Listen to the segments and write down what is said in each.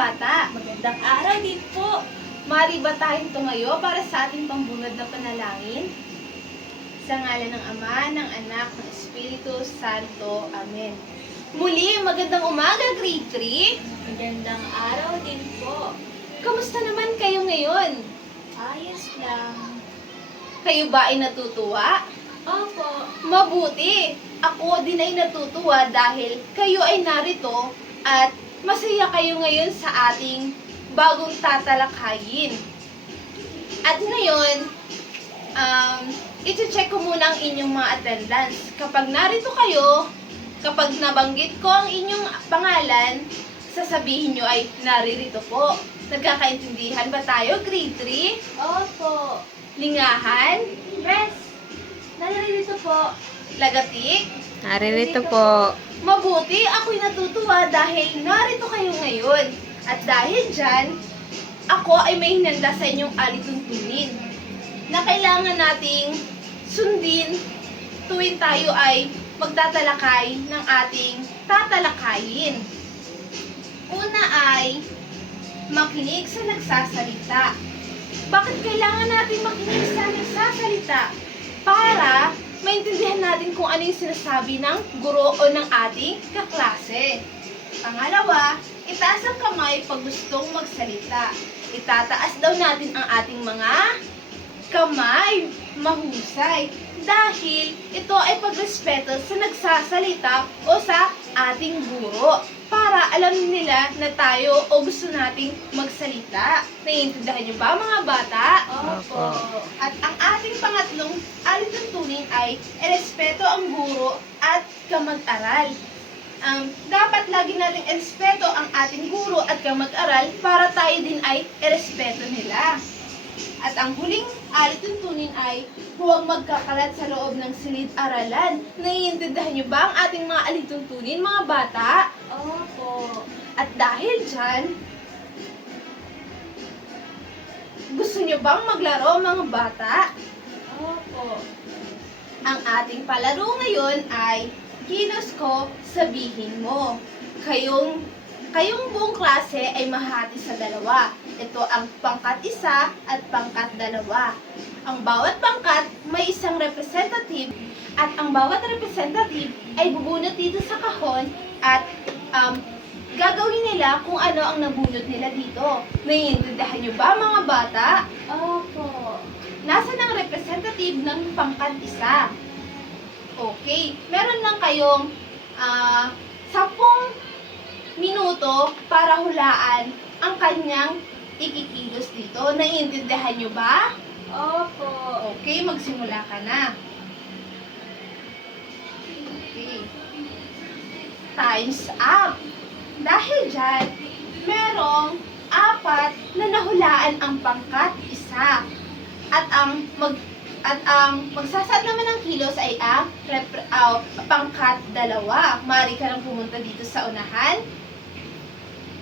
bata. Magandang araw din po. Mari ba tayong tumayo para sa ating pambungad na panalangin? Sa ngalan ng Ama, ng Anak, ng Espiritu Santo. Amen. Muli, magandang umaga, grade 3. Magandang araw din po. Kamusta naman kayo ngayon? Ayos lang. Kayo ba ay natutuwa? Opo. Mabuti! Ako din ay natutuwa dahil kayo ay narito at masaya kayo ngayon sa ating bagong tatalakayin. At ngayon, iti-check ko muna ang inyong mga attendance. Kapag narito kayo, kapag nabanggit ko ang inyong pangalan, sasabihin nyo ay naririto po. Nagkakaintindihan ba tayo, grade 3? Opo. Lingahan? Yes. Naririto po. Lagatik? Naririto po. Mabuti, ako'y natutuwa dahil narito kayo ngayon. At dahil dyan, ako ay may hinanda sa inyong alituntunin na kailangan nating sundin tuwing tayo ay magtatalakay ng ating tatalakayin. Una ay makinig sa nagsasalita. Bakit kailangan natin makinig sa nagsasalita? Para maintindihan natin kung ano yung sinasabi ng guro o ng ating kaklase. Pangalawa, itaas ang kamay pag gustong magsalita. Itataas daw natin ang ating mga kamay. Mahusay. Dahil ito ay pagrespeto sa nagsasalita o sa ating guro. Para alam nila na tayo o gusto nating magsalita. Naiintindihan niyo ba, mga bata? Opo. At ang ating pangatlong alituntunin ay irespeto ang guro at kamag-aral. Dapat lagi nating irespeto ang ating guro at kamag-aral para tayo din ay irespeto nila. At ang huling alituntunin ay huwag magkakalat sa loob ng silid-aralan. Naiintindihan niyo ba ang ating mga alituntunin, mga bata? Opo. At dahil dyan, gusto niyo bang maglaro, mga bata? Opo. Ang ating palaro ngayon ay kilos ko, sabihin mo. Kayong buong klase ay mahati sa dalawa. Ito ang pangkat 1 at pangkat 2. Ang bawat pangkat may isang representative at ang bawat representative ay bubunot dito sa kahon at gagawin nila kung ano ang nabunot nila dito. Naiintindihan niyo ba, mga bata? Opo. Nasaan ang representative ng pangkat 1? Okay, meron lang kayong 10 minuto para hulaan ang kanyang ikikilos dito. Naiintindihan nyo ba? Opo. Okay, magsimula ka na. Okay. Time's up. Dahil dyan, merong 4 na nahulaan ang pangkat 1. At ang magsasad naman ng kilos ay ang pangkat 2. Maaari ka lang pumunta dito sa unahan.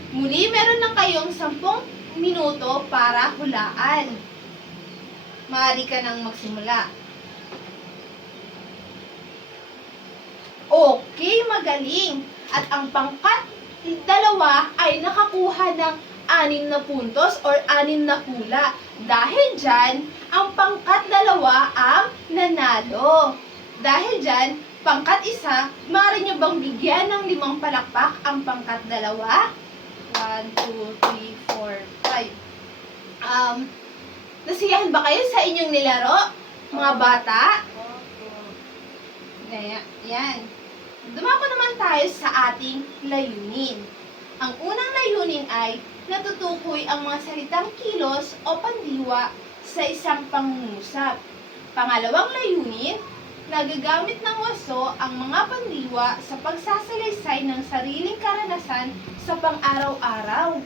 Muli, meron lang kayong 10 minuto para hulaan. Maaari ka nang magsimula. Okay, magaling. At ang pangkat 2 ay nakakuha ng 6 na puntos or 6 na hula. Dahil dyan, ang pangkat 2 ang nanalo. Dahil dyan, pangkat 1, maaari nyo bang bigyan ng 5 palakpak ang pangkat 2? 1, 2, 3, 4, 5. Nasiyahan ba kayo sa inyong nilaro, mga bata? Opo. Yan. Dumako naman tayo sa ating layunin. Ang unang layunin ay natutukoy ang mga salitang kilos o pandiwa sa isang pangungusap. Pangalawang layunin, nagagamit ng waso ang mga pandiwa sa pagsasalaysay ng sariling karanasan sa pang-araw-araw.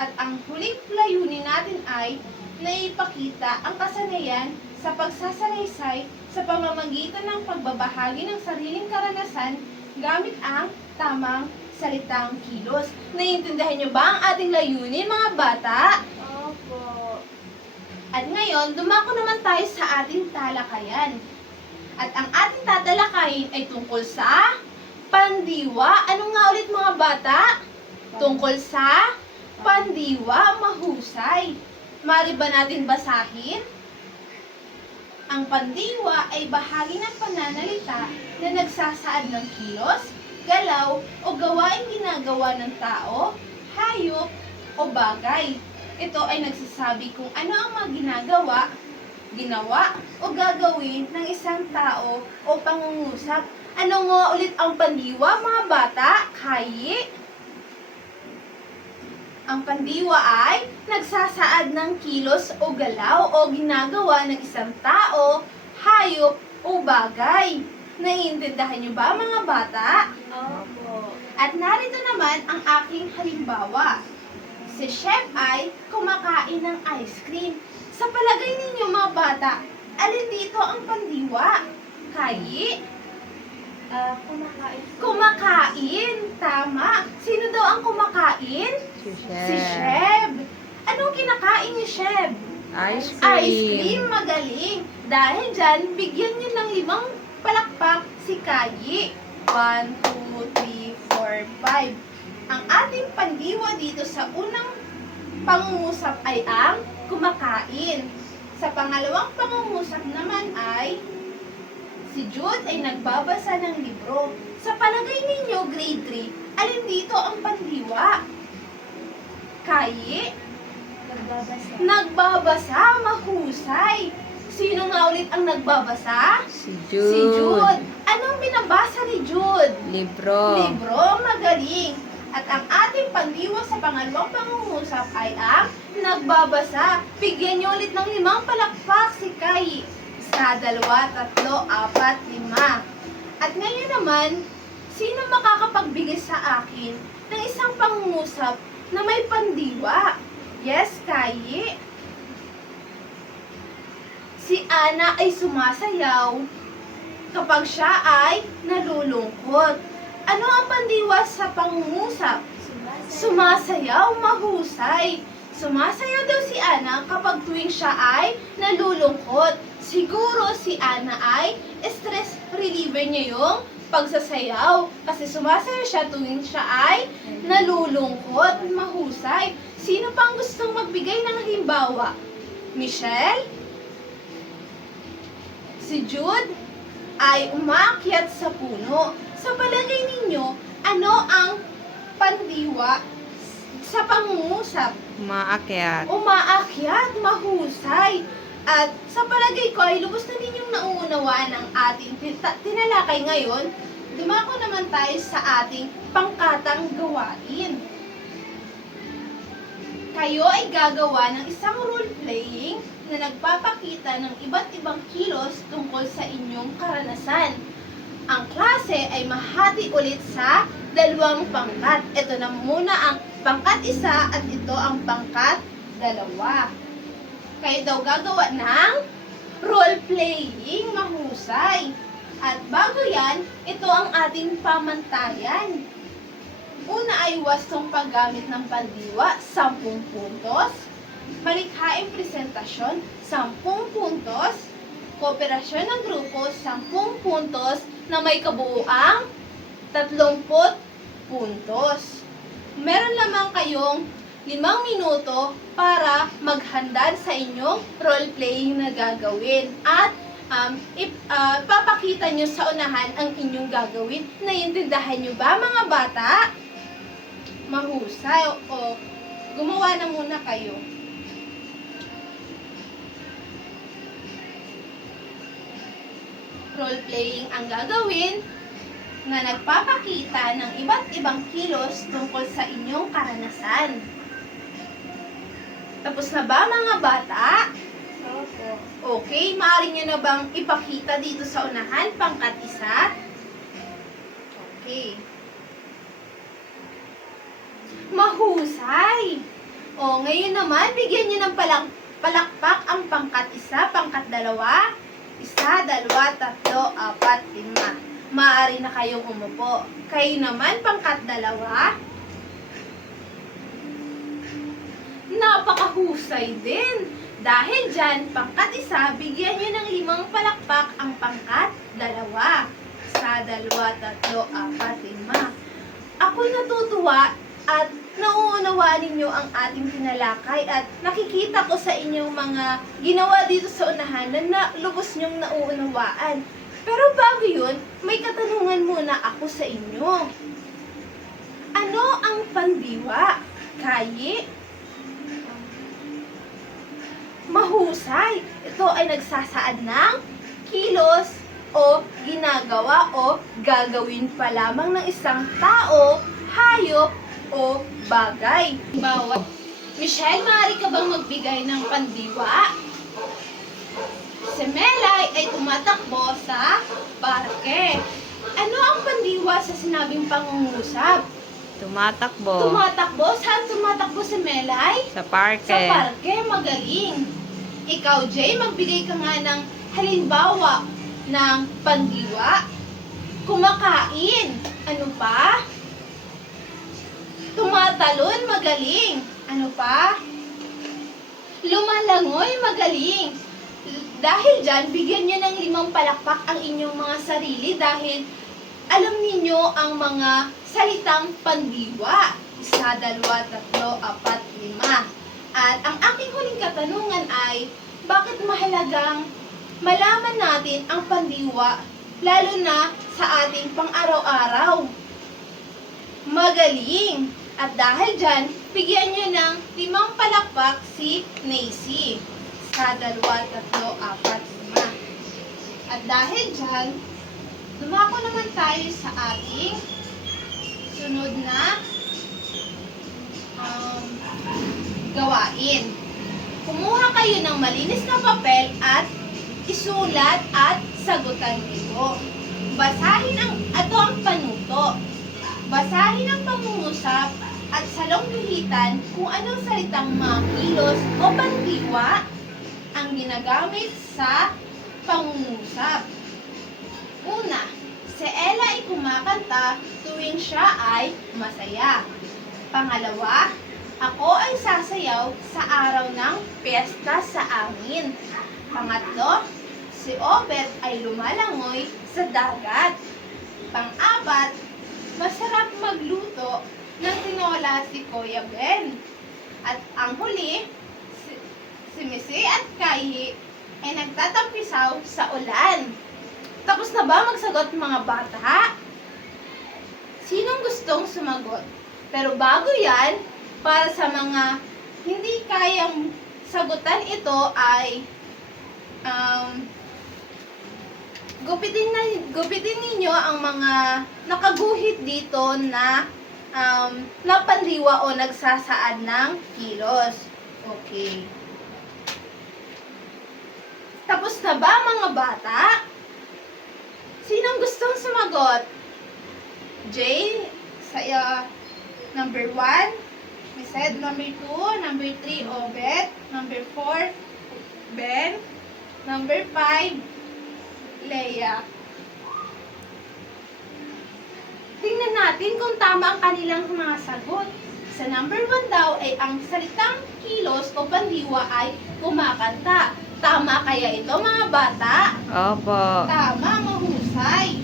At ang huling layunin natin ay naipakita ang kasanayan sa pagsasalaysay sa pamamagitan ng pagbabahagi ng sariling karanasan gamit ang tamang salitang kilos. Naiintindihan niyo ba ang ating layunin, mga bata? Opo. At ngayon, dumako naman tayo sa ating talakayan. At ang ating tatalakayin ay tungkol sa pandiwa. Ano nga ulit, mga bata? Tungkol sa Pandiwa, mahusay. Mari ba natin basahin? Ang pandiwa ay bahagi ng pananalita na nagsasaad ng kilos, galaw o gawaing ginagawa ng tao, hayop o bagay. Ito ay nagsasabi kung ano ang mga ginagawa, ginawa o gagawin ng isang tao o pangungusap. Ano nga ulit ang pandiwa, mga bata? Kayi? Ang pandiwa ay nagsasaad ng kilos o galaw o ginagawa ng isang tao, hayop o bagay. Naiintindihan niyo ba, mga bata? Opo. At narito naman ang aking halimbawa. Si Chef ay kumakain ng ice cream. Sa palagay ninyo, mga bata, alin dito ang pandiwa? Kayi? Kumakain. Kumakain. Tama. Sino daw ang kumakain? Si Si Chef. Chef. Anong kinakain ni Chef? Ice cream. Ice cream. Magaling. Dahil dyan, bigyan niyo ng 5 palakpak si Kayi. 1, 2, 3, 4, 5. Ang ating pandiwa dito sa unang pangungusap ay ang kumakain. Sa pangalawang pangungusap naman ay si Jude ay nagbabasa ng libro. Sa palagay ninyo, grade 3, alin dito ang pandiwa? Kayi? Nagbabasa. Nagbabasa, mahusay. Sino nga ulit ang nagbabasa? Si Si Jude. Jude. Anong binabasa ni Jude? Libro. Libro, magaling. At ang ating pandiwa sa pangalawang pangungusap ay ang nagbabasa. Bigyan niyo ulit ng 5 palakpak si Kai. 1, 2, 3, 4, 5. At ngayon naman, sino makakapagbigay sa akin ng isang pangungusap na may pandiwa? Yes, Kai? Si Ana ay sumasayaw kapag siya ay nalulungkot. Ano ang pandiwa sa pangungusap? Sumasayaw, mahusay. Sumasayaw daw si Ana kapag tuwing siya ay nalulungkot. Siguro si Ana ay stress reliever niya yung pagsasayaw. Kasi sumasayaw siya tuwing siya ay nalulungkot. Mahusay. Sino pang gustong magbigay ng halimbawa? Michelle? Si Jude ay umakyat sa puno. Sa palagay ninyo, ano ang pandiwa sa pangungusap? Umaakyat. Umaakyat, mahusay. At sa palagay ko ay lubos na ninyong nauunawaan ang ating tinalakay ngayon. Dumako naman tayo sa ating pangkatang gawain. Kayo ay gagawa ng isang role-playing na nagpapakita ng iba't ibang kilos tungkol sa inyong karanasan. Ang klase ay mahati ulit sa 2 pangkat. Ito na muna ang pangkat 1 at ito ang pangkat 2. Kayo daw gagawa ng role-playing, mahusay. At bago yan, ito ang ating pamantayan. Una ay wastong paggamit ng pandiwa, 10 puntos. Malikhaing presentasyon, 10 puntos. Kooperasyon ng grupo, 10 puntos na may kabuuang 30 puntos. Meron lamang kayong 5 minuto para maghanda sa inyong role-playing na gagawin. At papakita nyo sa unahan ang inyong gagawin. Naiintindihan nyo ba, mga bata? Mahusay. O gumawa na muna kayo. Role-playing ang gagawin na nagpapakita ng iba't ibang kilos tungkol sa inyong karanasan. Tapos na ba, mga bata? Opo. Okay, maaari nyo na bang ipakita dito sa unahan, pangkat 1? Okay. Mahusay! O, ngayon naman, bigyan nyo ng palakpak ang pangkat 1, pangkat 2. 1, 2, 3, 4, 5. Maaari na kayong umupo. Kayo naman, pangkat 2. Napakahusay din. Dahil dyan, pangkat 1, bigyan nyo ng 5 palakpak ang pangkat 2. 1, 2, 3, 4, 5. Ako'y natutuwa at nauunawaan ninyo ang ating tinalakay at nakikita ko sa inyong mga ginawa dito sa unahan na lubos nyong nauunawaan. Pero bago yun, may katanungan muna ako sa inyo. Ano ang pandiwa? Kayi? Mahusay. Ito ay nagsasaad ng kilos o ginagawa o gagawin pa lamang ng isang tao, hayop o bagay. Bawa. Michelle, maaari ka bang magbigay ng pandiwa? Si Melay ay tumatakbo sa parke. Ano ang pandiwa sa sinabing pangungusap? Tumatakbo. Tumatakbo? Saan tumatakbo si Melay? Sa parke. Sa parke, magaling. Ikaw, Jay, magbigay ka nga ng halimbawa ng pandiwa. Kumakain. Ano pa? Tumatalon, magaling. Ano pa? Lumalangoy, magaling. Dahil dyan, bigyan nyo ng 5 palakpak ang inyong mga sarili dahil alam ninyo ang mga salitang pandiwa. 1, 2, 3, 4, 5. At ang aking huling katanungan ay, bakit mahalagang malaman natin ang pandiwa lalo na sa ating pang-araw-araw? Magaling! At dahil dyan, bigyan nyo ng 5 palakpak si Nacy. 1, 2, 3, 4, 5. At dahil dyan, dumako naman tayo sa ating sunod na gawain. Kumuha kayo ng malinis na papel at isulat at sagutan ito. Ito ang panuto. Basahin ang pangungusap at salungguhitan kung anong salitang makilos o pandiwa ang ginagamit sa pangungusap. Una, si Ella ay kumakanta tuwing siya ay masaya. Pangalawa, ako ay sasayaw sa araw ng piyesta sa amin. Pangatlo, si Obet ay lumalangoy sa dagat. Pang-apat, masarap magluto ng tinola si Kuya Ben. At ang huli, si Missy at Kayi ay nagtatampisaw sa ulan. Tapos na ba magsagot mga bata? Sinong gustong sumagot? Pero bago yan, para sa mga hindi kayang sagutan ito ay gupitin ninyo ang mga nakaguhit dito na pandiwa o nagsasaad ng kilos. Okay. Tapos na ba mga bata? Sinong gustong sumagot? Jay, saya number 1. Mised, number 2. Number 3, Obet. Number 4, Ben. Number 5, Leia. Tingnan natin kung tama ang kanilang mga sagot. Sa number 1 daw ay ang salitang kilos o pandiwa ay kumakanta. Tama kaya ito mga bata? Opo. Tama, mahusay.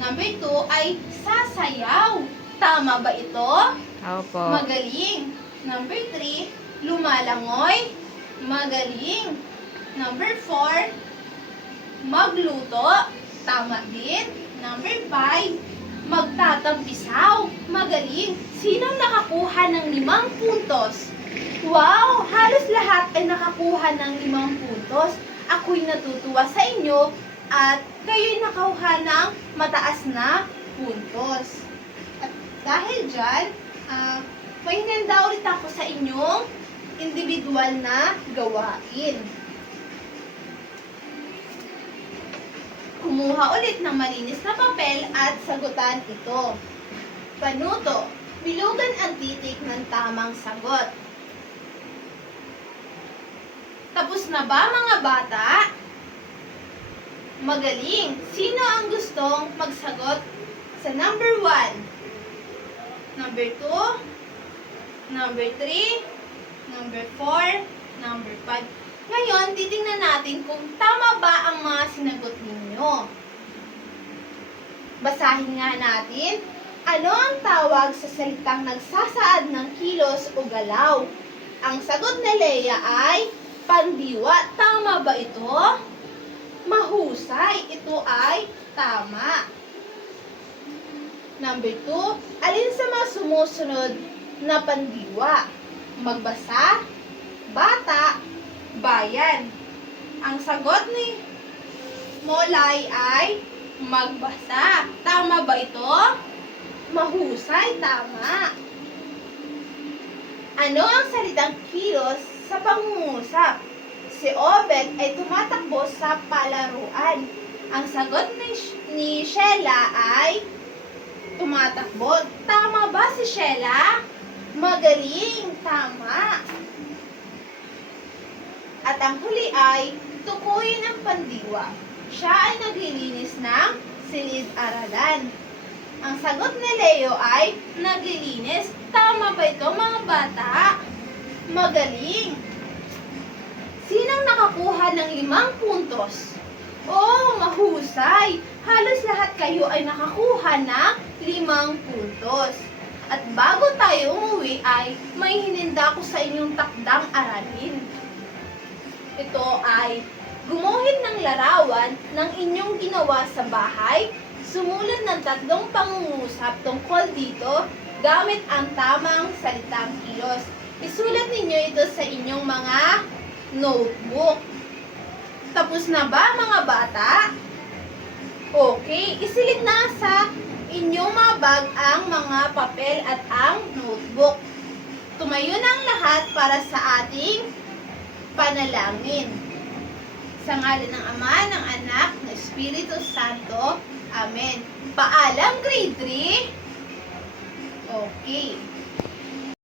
Number 2 ay sasayaw. Tama ba ito? Opo. Magaling. Number 3, lumalangoy. Magaling. Number 4, magluto. Tama din. Number 5, magtatampisaw. Magaling. Sinong nakakuha ng 5 puntos? Wow! Halos lahat ay nakakuha ng 5 puntos. Ako'y natutuwa sa inyo at kayo'y nakakuha ng mataas na puntos. At dahil dyan, may hinanda ulit ako sa inyong individual na gawain. Kumuha ulit ng malinis na papel at sagutan ito. Panuto, bilugan ang titik ng tamang sagot. Tapos na ba mga bata? Magaling! Sino ang gustong magsagot sa number 1? Number 2? Number 3? Number 4? Number 5? Ngayon, titingnan natin kung tama ba ang mga sinagot ninyo. Basahin nga natin Ano ang tawag sa salitang nagsasaad ng kilos o galaw? Ang sagot ni Leia ay pandiwa. Tama ba ito? Mahusay. Ito ay tama. Number 2, alin sa mga sumusunod na pandiwa? Magbasa, bata, bayan. Ang sagot ni Molay ay magbasa. Tama ba ito? Mahusay, tama. Ano ang salitang kilos sa pangungusap? Si Obed ay tumatakbo sa palaruan. Ang sagot ni Sheila ay tumatakbo. Tama ba si Sheila? Magaling, tama. At ang huli ay tukuyin ang pandiwa. Siya ay naglilinis ng silid-aralan. Ang sagot ni Leo ay naglilinis. Tama ba ito, mga bata? Magaling. Sinang nakakuha ng 5 puntos? Oh, mahusay. Halos lahat kayo ay nakakuha ng 5 puntos. At bago tayo umuwi ay may hininda ko sa inyong takdang aralin. Ito ay gumuhit ng larawan ng inyong ginawa sa bahay, sumulat ng 3 pangungusap tungkol dito gamit ang tamang salitang kilos. Isulat ninyo ito sa inyong mga notebook. Tapos na ba, mga bata? Okay, isilid na sa inyong mga bag ang mga papel at ang notebook. Tumayo na ang lahat para sa ating panalangin. Sa ngalan ng Ama, ng Anak, ng Espiritu Santo. Amen. Paalam, grade 3. Okay.